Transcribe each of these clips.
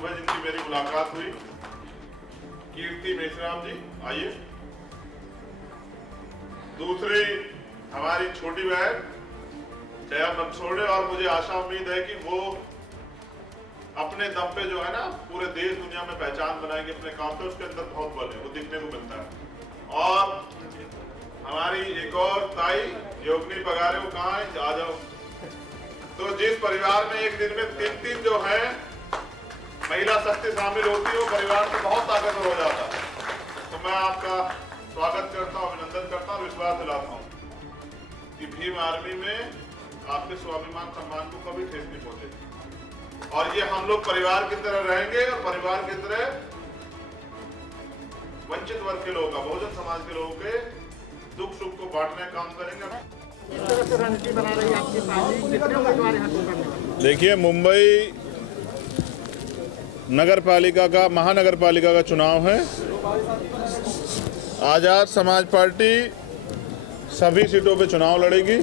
सुबह जिनकी मेरी मुलाकात हुई, कीर्ति मेश्राम जी, आइए। दूसरी हमारी छोटी बहन जया बनसोड़े, और मुझे आशा उम्मीद है कि वो अपने दम पे जो है ना पूरे देश दुनिया में पहचान बनाएगी अपने काम पे। उसके अंदर बहुत बल है, वो दिखने को मिलता है। और हमारी एक और ताई योगिनी पगारे, वो कहाँ है, आ जाओ। तो जिस परिवार में एक दिन में 3 जो है महिला शक्ति शामिल होती है, वो परिवार से बहुत ताकतवर हो जाता है। तो मैं आपका स्वागत करता हूँ, अभिनंदन करता हूँ, विश्वास दिलाता हूँ कि भीम आर्मी में आपके स्वाभिमान सम्मान को कभी ठेस नहीं पहुंचेगी। और ये हम लोग परिवार की तरह रहेंगे, और परिवार की तरह वंचित वर्ग के लोगों का, बहुजन समाज के लोगों के दुख सुख को बांटने का काम करेंगे। देखिए, मुंबई नगर पालिका का, महानगर पालिका का चुनाव है। आजाद समाज पार्टी सभी सीटों पे चुनाव लड़ेगी।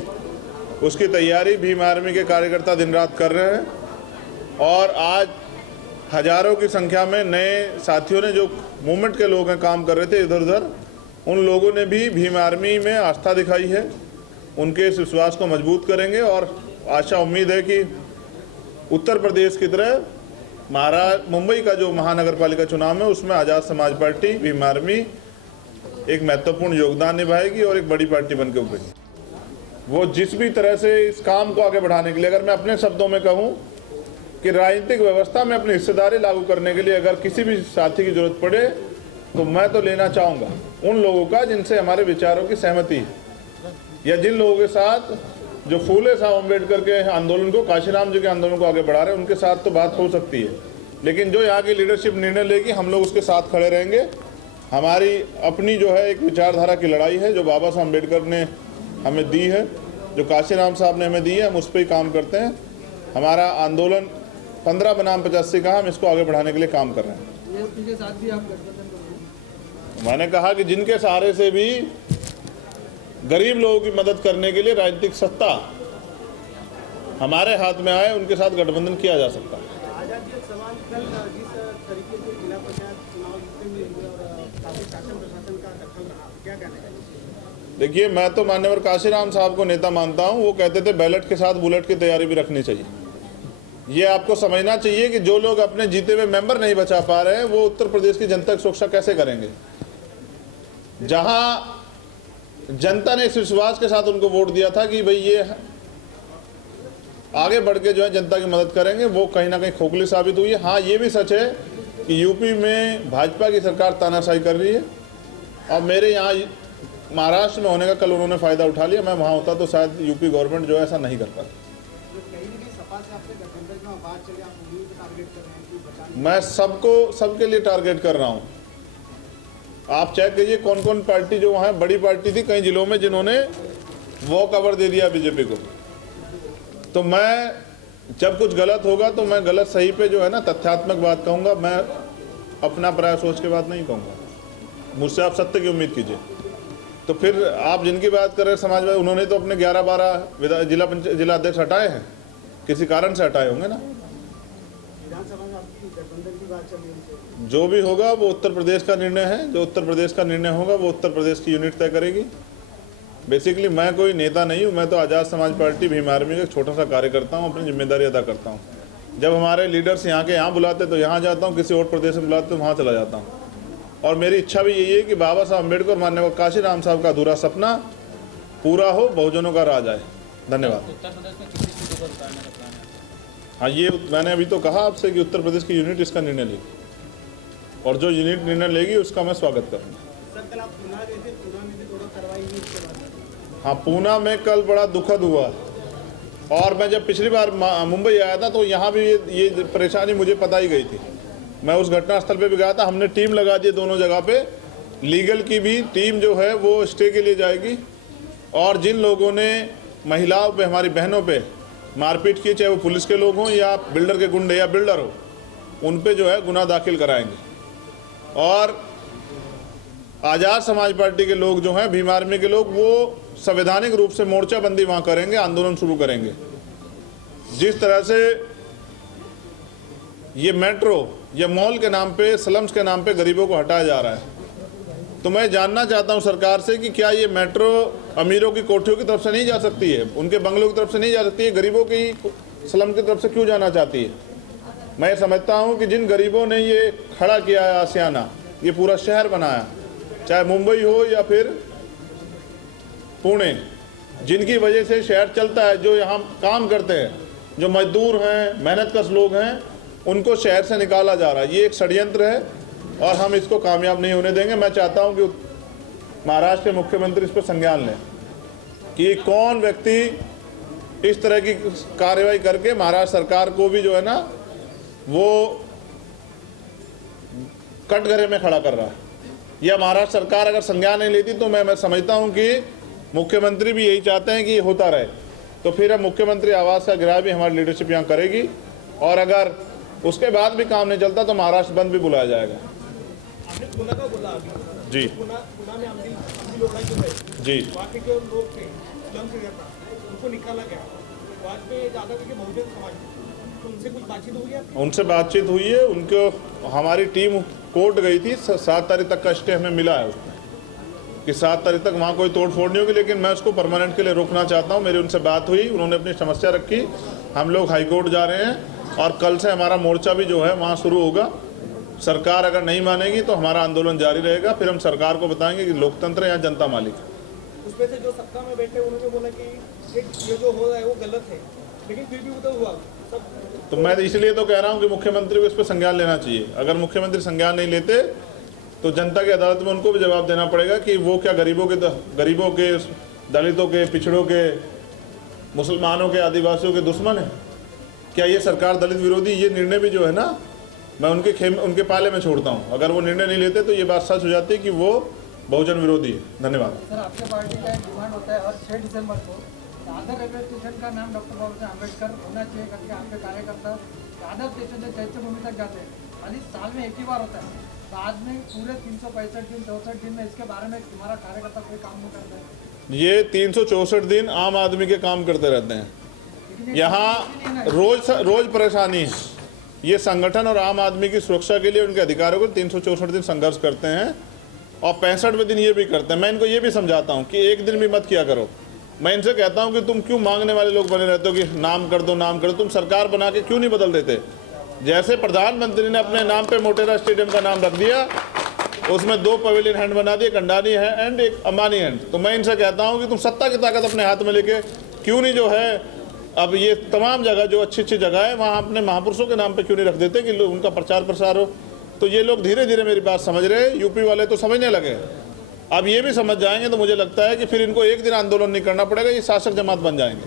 उसकी तैयारी भीम आर्मी के कार्यकर्ता दिन रात कर रहे हैं। और आज हजारों की संख्या में नए साथियों ने, जो मूवमेंट के लोग हैं, काम कर रहे थे इधर उधर, उन लोगों ने भी भीम आर्मी में आस्था दिखाई है। उनके इस विश्वास को मजबूत करेंगे और आशा उम्मीद है कि उत्तर प्रदेश की तरह मुंबई का जो महानगर पालिका चुनाव है उसमें आज़ाद समाज पार्टी, भीम आर्मी एक महत्वपूर्ण योगदान निभाएगी और एक बड़ी पार्टी बनकर उभरेगी। वो जिस भी तरह से इस काम को आगे बढ़ाने के लिए, अगर मैं अपने शब्दों में कहूँ कि राजनीतिक व्यवस्था में अपनी हिस्सेदारी लागू करने के लिए अगर किसी भी साथी की जरूरत पड़े, तो मैं तो लेना चाहूँगा उन लोगों का जिनसे हमारे विचारों की सहमति है, या जिन लोगों के साथ जो फूले साहब अम्बेडकर के आंदोलन को, काशीराम जी के आंदोलन को आगे बढ़ा रहे हैं, उनके साथ तो बात हो सकती है। लेकिन जो यहाँ की लीडरशिप निर्णय लेगी, हम लोग उसके साथ खड़े रहेंगे। हमारी अपनी जो है एक विचारधारा की लड़ाई है, जो बाबा साहब अम्बेडकर ने हमें दी है, जो काशीराम साहब ने हमें दी है, हम उस पर ही काम करते हैं। हमारा आंदोलन 15 बनाम 85 का, हम इसको आगे बढ़ाने के लिए काम कर रहे हैं। मैंने कहा कि जिनके सहारे से भी गरीब लोगों की मदद करने के लिए राजनीतिक सत्ता हमारे हाथ में आए, उनके साथ गठबंधन किया जा सकता है। देखिए, मैं तो मान्यवर काशीराम साहब को नेता मानता हूं। वो कहते थे बैलेट के साथ बुलेट की तैयारी भी रखनी चाहिए। ये आपको समझना चाहिए कि जो लोग अपने जीते हुए मेंबर नहीं बचा पा रहे हैं, वो उत्तर प्रदेश की जनता की सुरक्षा कैसे करेंगे। जहां जनता ने इस विश्वास के साथ उनको वोट दिया था कि भाई ये आगे बढ़ के जो है जनता की मदद करेंगे, वो कहीं ना कहीं खोखली साबित हुई है। हाँ, ये भी सच है कि यूपी में भाजपा की सरकार तानाशाही कर रही है, और मेरे यहाँ महाराष्ट्र में होने का कल उन्होंने फ़ायदा उठा लिया। मैं वहाँ होता तो शायद यूपी गवर्नमेंट जो है ऐसा नहीं कर पाती। मैं सबके लिए टारगेट कर रहा हूँ। आप चेक कीजिए कौन कौन पार्टी जो वहाँ बड़ी पार्टी थी कई जिलों में, जिन्होंने वो कवर दे दिया बीजेपी को। तो मैं जब कुछ गलत होगा तो मैं गलत सही पे जो है ना तथ्यात्मक बात कहूँगा। मैं अपना प्राय सोच के बात नहीं कहूँगा। मुझसे आप सत्य की उम्मीद कीजिए। तो फिर आप जिनकी बात कर रहे हैं समाजवादी, उन्होंने तो अपने 11-12 जिला अध्यक्ष हटाए हैं, किसी कारण से हटाए होंगे ना। जो भी होगा वो उत्तर प्रदेश का निर्णय है। जो उत्तर प्रदेश का निर्णय होगा वो उत्तर प्रदेश की यूनिट तय करेगी। बेसिकली मैं कोई नेता नहीं हूँ, मैं तो आज़ाद समाज पार्टी भीम आर्मी का एक छोटा सा कार्यकर्ता हूँ, अपनी जिम्मेदारी अदा करता हूँ। जब हमारे लीडर्स यहाँ के यहाँ बुलाते तो यहाँ जाता हूँ, किसी और प्रदेश में बुलाते तो वहाँ चला जाता हूँ। और मेरी इच्छा भी यही है कि बाबा साहब अम्बेडकर, माननीय काशीराम साहब का अधूरा सपना पूरा हो, बहुजनों का राज आए। धन्यवाद। हाँ, ये मैंने अभी तो कहा आपसे कि उत्तर प्रदेश की यूनिट इसका निर्णय लेगी, और जो यूनिट निर्णय लेगी उसका मैं स्वागत करूँगा। हाँ, पूना में कल बड़ा दुखद हुआ। और मैं जब पिछली बार मुंबई आया था तो यहाँ भी ये परेशानी मुझे पता ही गई थी। मैं उस घटनास्थल पे भी गया था। हमने टीम लगा दी दोनों जगह पे। लीगल की भी टीम जो है वो स्टे के लिए जाएगी, और जिन लोगों ने महिलाओं पे, हमारी बहनों पे मारपीट की, चाहे वो पुलिस के लोग हों या बिल्डर के गुंडे या बिल्डर हो, उन पे जो है गुनाह दाखिल कराएंगे। और आज़ाद समाज पार्टी के लोग जो हैं, भीम आर्मी के लोग, वो संवैधानिक रूप से मोर्चाबंदी वहाँ करेंगे, आंदोलन शुरू करेंगे। जिस तरह से ये मेट्रो या मॉल के नाम पे, स्लम्स के नाम पे गरीबों को हटाया जा रहा है। तो मैं जानना चाहता हूं सरकार से कि क्या ये मेट्रो अमीरों की कोठियों की तरफ से नहीं जा सकती है, उनके बंगलों की तरफ से नहीं जा सकती है, गरीबों की स्लम की तरफ से क्यों जाना चाहती है? मैं समझता हूं कि जिन गरीबों ने ये खड़ा किया है आशियाना, ये पूरा शहर बनाया, चाहे मुंबई हो या फिर पुणे, जिनकी वजह से शहर चलता है, जो यहाँ काम करते हैं, जो मजदूर हैं, मेहनतकश लोग हैं, उनको शहर से निकाला जा रहा है। ये एक षड्यंत्र है और हम इसको कामयाब नहीं होने देंगे। मैं चाहता हूं कि महाराष्ट्र के मुख्यमंत्री इस पर संज्ञान लें कि कौन व्यक्ति इस तरह की कार्रवाई करके महाराष्ट्र सरकार को भी जो है ना वो कटघरे में खड़ा कर रहा है। या महाराष्ट्र सरकार अगर संज्ञान नहीं लेती तो मैं समझता हूं कि मुख्यमंत्री भी यही चाहते हैं कि ये होता रहे। तो फिर हम मुख्यमंत्री आवास का गिराव भी हमारी लीडरशिप यहाँ करेगी और अगर उसके बाद भी काम नहीं चलता तो महाराष्ट्र बंद भी बुलाया जाएगा। पुणे का बोला अभी जी पुणे में आमदी लोग जो है जी, वहाँ के जो लोग थे स्लम से रहता उनको निकाला गया। बाद में ज़्यादा करके बहुजन समाज, तो उनसे कुछ बातचीत हुई है? उनसे बातचीत हुई है, उनको हमारी टीम कोर्ट गई थी, 7 तारीख तक का स्टे हमें मिला है कि 7 तारीख तक वहाँ कोई तोड़ फोड़ नहीं होगी, लेकिन मैं उसको परमानेंट के लिए रोकना चाहता हूँ। मेरी उनसे बात हुई, उन्होंने अपनी समस्या रखी, हम लोग हाईकोर्ट जा रहे हैं और कल से हमारा मोर्चा भी जो है वहाँ शुरू होगा। सरकार अगर नहीं मानेगी तो हमारा आंदोलन जारी रहेगा। फिर हम सरकार को बताएंगे कि लोकतंत्र है, यहाँ जनता मालिक है। उसमें से जो सत्ता में बैठे उन्होंने बोला कि ये जो हो रहा है वो गलत है, लेकिन फिर भी उधर हुआ सब। तो मैं इसलिए तो कह रहा हूँ कि मुख्यमंत्री को इस पर संज्ञान लेना चाहिए। अगर मुख्यमंत्री संज्ञान नहीं लेते तो जनता की अदालत में उनको भी जवाब देना पड़ेगा कि वो क्या गरीबों के, दलितों के, पिछड़ों के, मुसलमानों के, आदिवासियों के दुश्मन है? क्या ये सरकार दलित विरोधी? ये निर्णय भी जो है ना मैं उनके पाले में छोड़ता हूँ। अगर वो निर्णय नहीं लेते तो ये बात सच हो जाती है कि वो बहुजन विरोधी है। धन्यवाद। सर, आपके पार्टी का एक डिमांड होता है हर 6 दिसंबर को दादर रेलवे स्टेशन का नाम डॉक्टर बाबा साहेब अम्बेडकर होना चाहिए करके आपके कार्यकर्ता दादर स्टेशन से चैत्यभूमि तक जाते हैं। खाली साल में एक ही बार होता है, बाद में पूरे 365 दिन 64 दिन में इसके बारे में हमारा कार्यकर्ता कोई काम नहीं करता है। ये 364 दिन आम आदमी के काम करते रहते हैं। यहाँ रोज परेशानी है। ये संगठन और आम आदमी की सुरक्षा के लिए उनके अधिकारों को 364 दिन संघर्ष करते हैं और 65वें दिन ये भी करते हैं। मैं इनको ये भी समझाता हूँ कि एक दिन भी मत किया करो। मैं इनसे कहता हूँ कि तुम क्यों मांगने वाले लोग बने रहते हो कि नाम कर दो, नाम कर दो। तुम सरकार बना के क्यों नहीं बदल देते? जैसे प्रधानमंत्री ने अपने नाम पे मोटेरा स्टेडियम का नाम रख दिया, उसमें 2 पवेलियन हैंड बना दिए, कंडानी है एंड एक अंबानी हैंड। तो मैं इनसे कहता हूँ कि तुम सत्ता की ताकत अपने हाथ में लेके क्यों नहीं जो है अब ये तमाम जगह जो अच्छी अच्छी जगह है वहाँ अपने महापुरुषों के नाम पे क्यों नहीं रख देते कि उनका प्रचार प्रसार हो। तो ये लोग धीरे धीरे मेरी बात समझ रहे हैं। यूपी वाले तो समझने लगे, अब ये भी समझ जाएंगे तो मुझे लगता है कि फिर इनको एक दिन आंदोलन नहीं करना पड़ेगा, ये शासक जमात बन जाएंगे।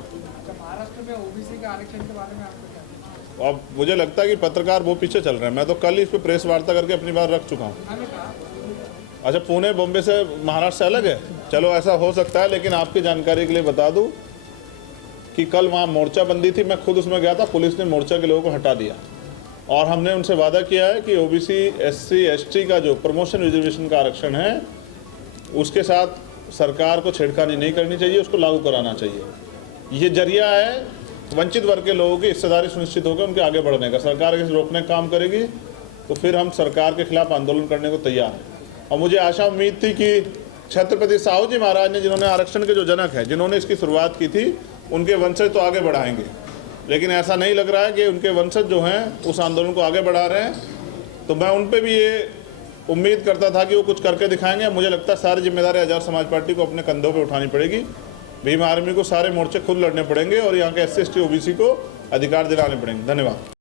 महाराष्ट्र में ओबीसी के आरक्षण के बारे में आपको क्या? अब मुझे लगता है कि पत्रकार वो पीछे चल रहे हैं। मैं तो कल ही इस पर प्रेस वार्ता करके अपनी बात रख चुका हूँ। अच्छा, पुणे बॉम्बे से महाराष्ट्र से अलग है? चलो ऐसा हो सकता है, लेकिन आपकी जानकारी के लिए बता दूं कि कल वहाँ मोर्चाबंदी थी, मैं खुद उसमें गया था। पुलिस ने मोर्चा के लोगों को हटा दिया और हमने उनसे वादा किया है कि ओबीसी एससी एसटी का जो प्रमोशन रिजर्वेशन का आरक्षण है उसके साथ सरकार को छेड़खानी नहीं करनी चाहिए, उसको लागू कराना चाहिए। ये जरिया है वंचित वर्ग के लोगों की हिस्सेदारी सुनिश्चित होकर उनके आगे बढ़ने का। सरकार इसे रोकने का काम करेगी तो फिर हम सरकार के खिलाफ आंदोलन करने को तैयार हैं। और मुझे आशा उम्मीद थी कि छत्रपति साहू जी महाराज ने, जिन्होंने आरक्षण के जो जनक हैं, जिन्होंने इसकी शुरुआत की थी, उनके वंशज तो आगे बढ़ाएंगे, लेकिन ऐसा नहीं लग रहा है कि उनके वंशज जो हैं उस आंदोलन को आगे बढ़ा रहे हैं। तो मैं उन पे भी ये उम्मीद करता था कि वो कुछ करके दिखाएंगे। मुझे लगता है सारी जिम्मेदारी आज़ाद समाज पार्टी को अपने कंधों पे उठानी पड़ेगी। भीम आर्मी को सारे मोर्चे खुद लड़ने पड़ेंगे और यहाँ के SC ST OBC को अधिकार दिलाने पड़ेंगे। धन्यवाद।